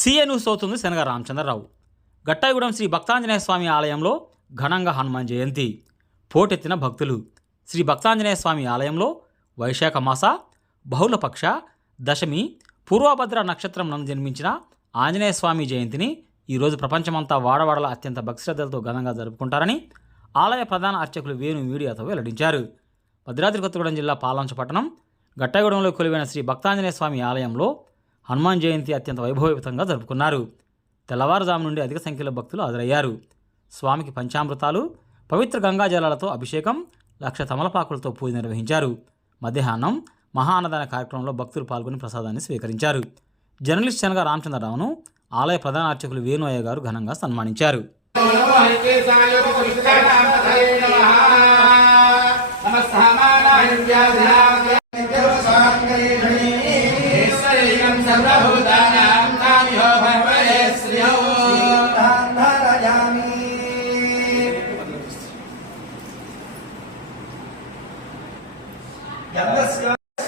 సీఎను సోతుంది శనగ రామచంద్రరావు. గట్టాయిగూడెం శ్రీ భక్తాంజనేయ స్వామి ఆలయంలో ఘనంగా హనుమాన్ జయంతి. పోటెత్తిన భక్తులు. శ్రీ భక్తాంజనేయ స్వామి ఆలయంలో వైశాఖ మాస బహుళపక్ష దశమి పూర్వభద్ర నక్షత్రం నందు జన్మించిన ఆంజనేయ స్వామి జయంతిని ఈరోజు ప్రపంచమంతా వాడవాడల అత్యంత భక్తిశ్రద్ధలతో ఘనంగా జరుపుకుంటారని ఆలయ ప్రధాన అర్చకులు వేణు మీడియాతో వెల్లడించారు. భద్రాద్రి కొత్తగూడెం జిల్లా పాలంచ పట్టణం గట్టగూడెంలో కొలువైన శ్రీ భక్తాంజనేయ స్వామి ఆలయంలో హనుమాన్ జయంతి అత్యంత వైభవయుతంగా జరుపుకున్నారు. తెల్లవారుజాము నుండి అధిక సంఖ్యలో భక్తులు హాజరయ్యారు. స్వామికి పంచామృతాలు పవిత్ర గంగాజలాలతో అభిషేకం లక్ష తమలపాకులతో పూజ నిర్వహించారు. మధ్యాహ్నం మహాన్నదాన కార్యక్రమంలో భక్తులు పాల్గొని ప్రసాదాన్ని స్వీకరించారు. జర్నలిస్ట్ శనగ రామచంద్రరావును ఆలయ ప్రధాన అర్చకులు వేణు అయ్య గారు ఘనంగా సన్మానించారు. శ్రీమన్మహాదేవాయ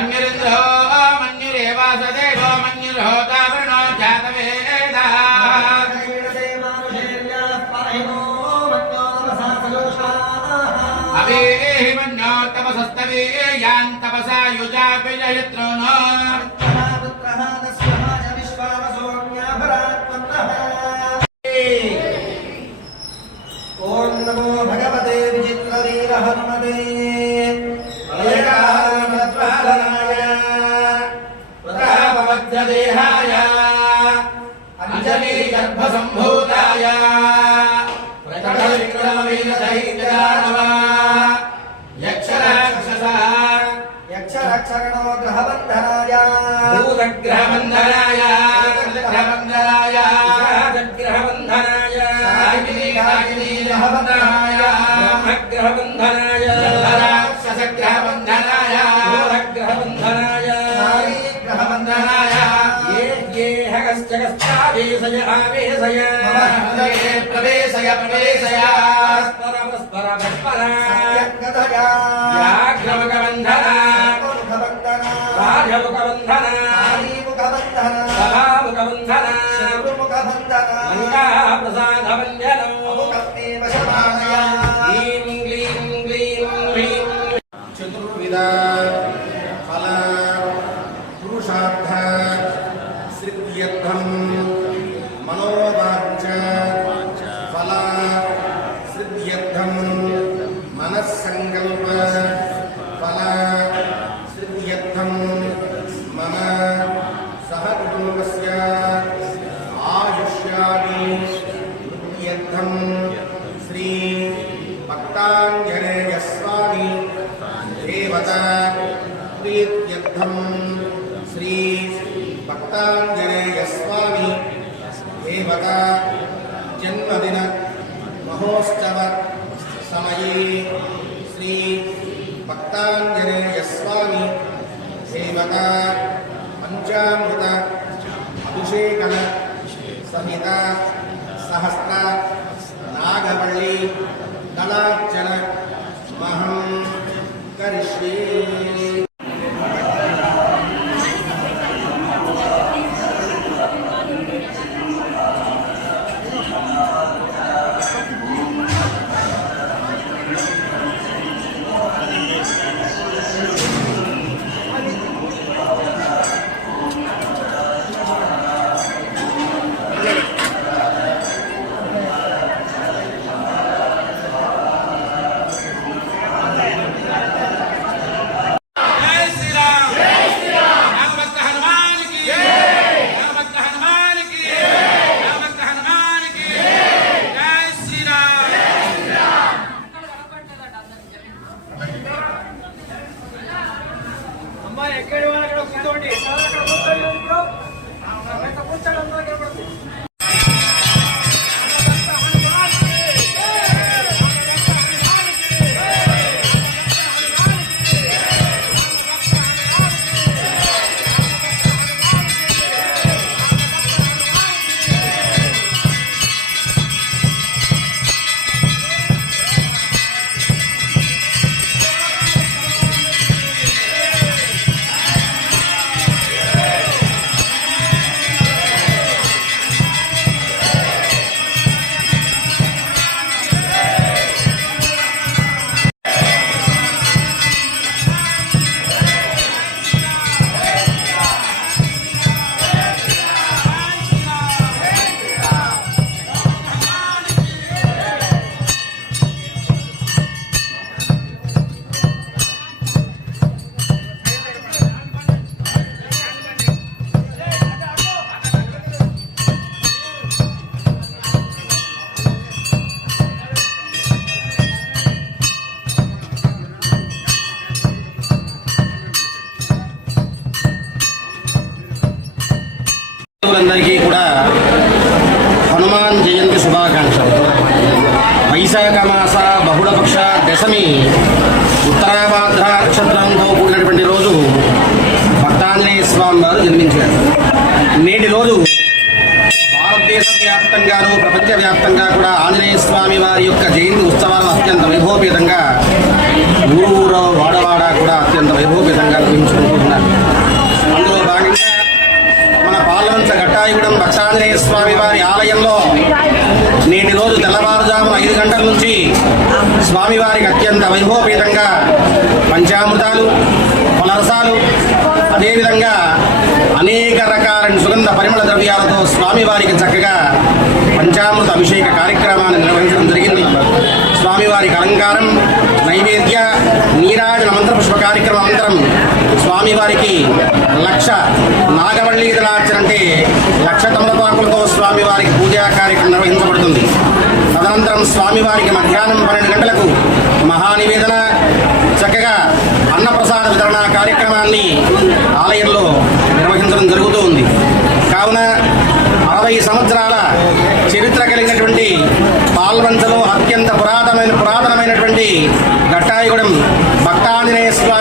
మన్యురింద్రో మన్యురేవాసదేవో మన్యుర్హోతావృణో జాతవేద. అవేహి మన్యో తపసస్తవే యాన్ తపసా యుజా విజయత్రోనో ఓం నమో భగవతే విచిత్రవీర హనుమతే क्षरणो ग्रहबन्धनाय भूतग्रहबन्धनाय ग्रहबन्धनाय ग्रहबन्धनाय ग्रहबन्धनाय ग्रहबन्धनाय राक्षसग्रहबन्धनाय आवेशय। प्रवेशय प्रवेशय। క్లీం క్లీం క్లీం చతుర్విధ ఫల పురుషార్థ సిద్ధ్యర్థం మనోవాంఛ ఫల సిద్ధ్యర్థం మనస్సంకల్ప. ప్రీత్యర్థం శ్రీ భక్తాంజనేయ స్వామి దేవత జన్మదిన మహోత్సవ సమయే శ్రీ భక్తాంజనేయ స్వామి దేవత పంచామృత అభిషేకన సహిత సహస్ర నాగవల్లి దళార్చన 잘랐나? అందరికీ కూడా హనుమాన్ జయంతి శుభాకాంక్షలు. వైశాఖ మాస బహుళపక్ష దశమి ఉత్తరాభాద్ర నక్షత్రంతో కూడినటువంటి రోజు భక్తాంజనేయ స్వామి వారు జన్మించారు. నేటి రోజు భారతదేశ వ్యాప్తంగాను ప్రపంచ వ్యాప్తంగా కూడా ఆంజనేయ స్వామి వారి యొక్క జయంతి ఉత్సవాలు అత్యంత వైభవపేతంగా ఊరు ఊరు వాడవాడ కూడా అత్యంత వైభవపేతంగా నిర్వహించుకుంటున్నారు మన పార్లమెంట్ భక్షాంజనేయ స్వామి వారి ఆలయంలో నేటి రోజు తెల్లవారుజామున ఐదు గంటల నుంచి స్వామివారికి అత్యంత వైభవపేతంగా పంచామృతాలు ఫలరసాలు అదేవిధంగా అనేక రకాలైన సుగంధ పరిమళ ద్రవ్యాలతో స్వామివారికి చక్కగా పంచామృత అభిషేక కార్యక్రమాన్ని నిర్వహించడం జరిగింది. స్వామివారికి అలంకారం నైవేద్య నీరాజన మంత్రపుష్ప కార్యక్రమం అనంతరం స్వామివారికి లక్ష నాగవల్లి దళార్చన అంటే లక్ష తమలపాకులతో స్వామివారికి పూజా కార్యక్రమం నిర్వహించబడుతుంది. తదనంతరం స్వామివారికి మధ్యాహ్నం పన్నెండు గంటలకు మహానివేదన చక్కగా అన్నప్రసాద వితరణ కార్యక్రమాన్ని ఆలయంలో నిర్వహించడం జరుగుతూ ఉంది. కావున అరవై సంవత్సరాల చరిత్ర కలిగినటువంటి పాల్వంచలో అత్యంత పురాతనమైన పురాతనమైనటువంటి ప్రసిద్ధమైనటువంటి గట్టాయిగూడెం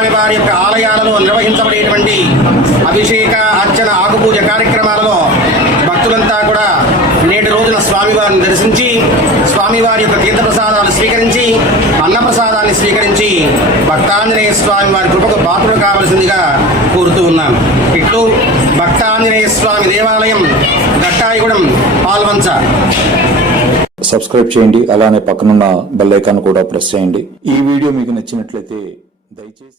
స్వామివారి యొక్క ఆలయాలలో నిర్వహించబడేటువంటి అభిషేక అర్చన ఆకుపూజ కార్యక్రమాలలో భక్తులంతా కూడా నేటి రోజున స్వామివారిని దర్శించి స్వామివారి యొక్క తీర్థప్రసాదాలు స్వీకరించి అన్నప్రసాదాన్ని స్వీకరించి భక్తాంజనేయ స్వామి వారి కృపకు పాత్రలు కావలసిందిగా కోరుతూ ఉన్నాం. ఇట్లు భక్తాంజనేయ స్వామి దేవాలయం గట్టాయిగూడెం పాల్వంచ. సబ్స్క్రైబ్ చేయండి అలానే పక్కనున్న బెల్ ఐకాన్ కూడా ప్రెస్ చేయండి. ఈ వీడియో మీకు నచ్చినట్లయితే దయచేసి